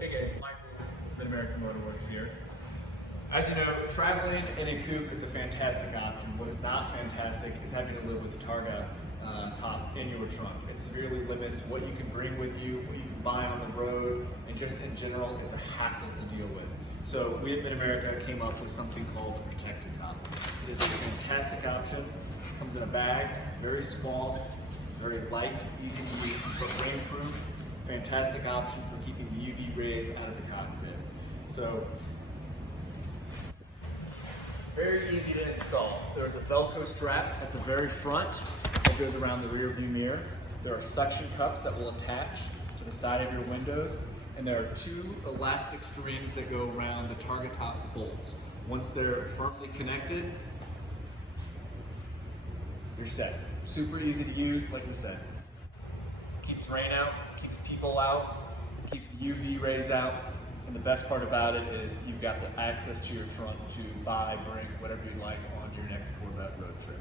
Hey guys, Michael with American Motorworks here. As you know, traveling in a coupe is a fantastic option. What is not fantastic is having to live with the Targa top in your trunk. It severely limits what you can bring with you, what you can buy on the road, and just in general, it's a hassle to deal with. So we at Mid-America came up with something called the Protect-A-Top. It is a fantastic option. It comes in a bag, very small, very light, easy to use, but rainproof. Fantastic option for keeping the UV rays out of the cockpit. So, very easy to install. There's a Velcro strap at the very front that goes around the rear view mirror. There are suction cups that will attach to the side of your windows, and there are two elastic strings that go around the Targa top bolts. Once they're firmly connected, you're set. Super easy to use, like we said. Keeps rain out, keeps people out, keeps the UV rays out, and the best part about it is you've got the access to your trunk to buy, bring whatever you like on your next Corvette road trip.